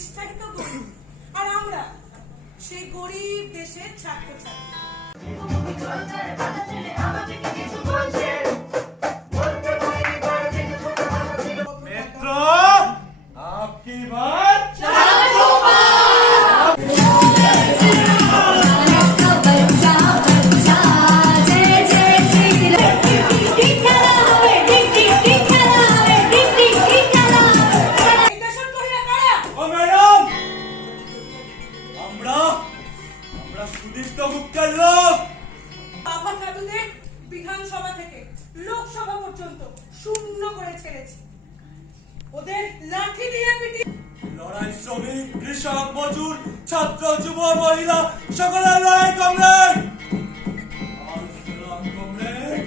দেশটাই তো গরিব, আর আমরা সেই গরিব দেশের ছাত্রছাত্রী। বিধানসভা থেকে লোকসভা পর্যন্ত শূন্য করে ছেড়েছি। ওদের লাঠি দিয়ে পিটি লড়াই শ্রমিক, কৃষক, মজুর, ছাত্র, যুব, মহিলা সকলের লড়াই কমরেড। কমরেড